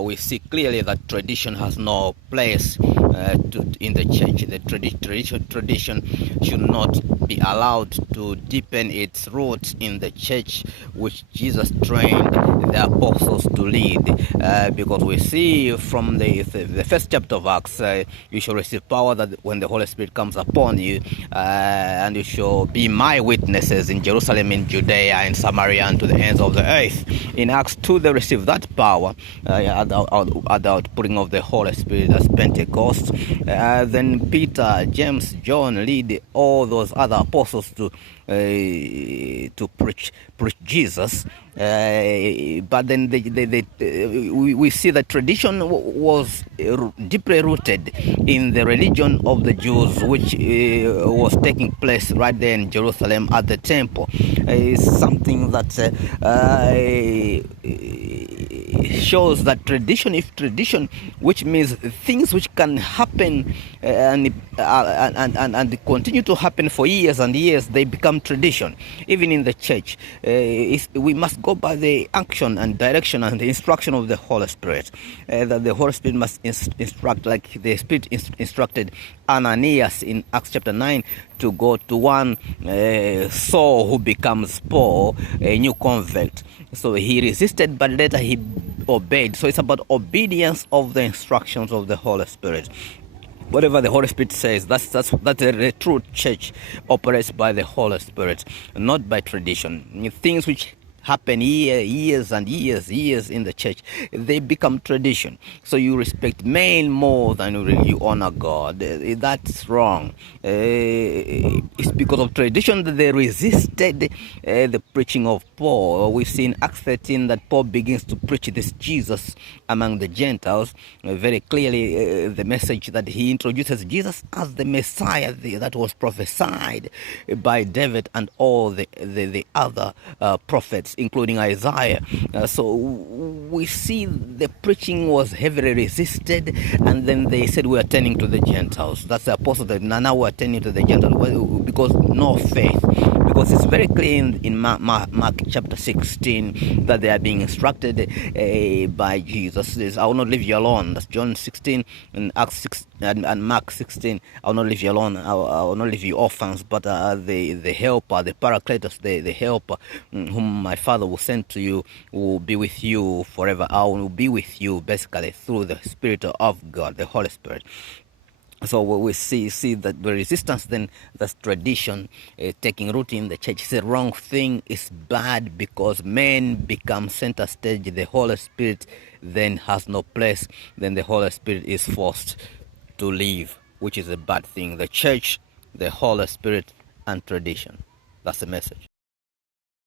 we see clearly that tradition has no place in the church. The tradition should not be allowed to deepen its roots in the church, which Jesus trained the apostles to lead. Because we see from the first chapter of Acts, you shall receive power that when the Holy Spirit comes upon you, and you shall be my witnesses in Jerusalem, in Judea, in Samaria, and to the ends of the earth. In Acts 2, they received that power at the outpouring of the Holy Spirit as Pentecost. Then Peter, James, John lead all those other apostles to preach Jesus. But then we see that tradition was deeply rooted in the religion of the Jews, which was taking place right there in Jerusalem at the temple. Something that shows that tradition, which means things which can happen and continue to happen for years and years, they become tradition. Even in the church, we must go by the action and direction and the instruction of the Holy Spirit. That the Holy Spirit must instruct, like the Spirit instructed Ananias in Acts chapter 9 to go to one Saul who becomes Paul, a new convert. So he resisted, but later he obeyed. So it's about obedience of the instructions of the Holy Spirit. Whatever the Holy Spirit says, that's the true church operates by the Holy Spirit, not by tradition. Things which happen years and years in the church, they become tradition. So you respect men more than you honor God. That's wrong. It's because of tradition that they resisted the preaching of Paul. We see in Acts 13 that Paul begins to preach this Jesus among the Gentiles. Very clearly, the message that he introduces Jesus as the Messiah that was prophesied by David and all the other prophets, including Isaiah. So we see the preaching was heavily resisted, and then they said, we are turning to the Gentiles. That's the apostle that now we are turning to the Gentiles, because no faith. Because it's very clear in Mark chapter 16 that they are being instructed by Jesus. I will not leave you alone. That's John 16 and Acts 6 and Mark 16. I will not leave you alone. I will not leave you orphans, but the helper, the Paracletus, the helper whom my Father will send to you will be with you forever. I will be with you basically through the Spirit of God, the Holy Spirit. So we see that the resistance, then that's tradition taking root in the church. It's a wrong thing. It's bad because men become center stage. The Holy Spirit then has no place. Then the Holy Spirit is forced to leave, which is a bad thing. The church, the Holy Spirit, and tradition. That's the message.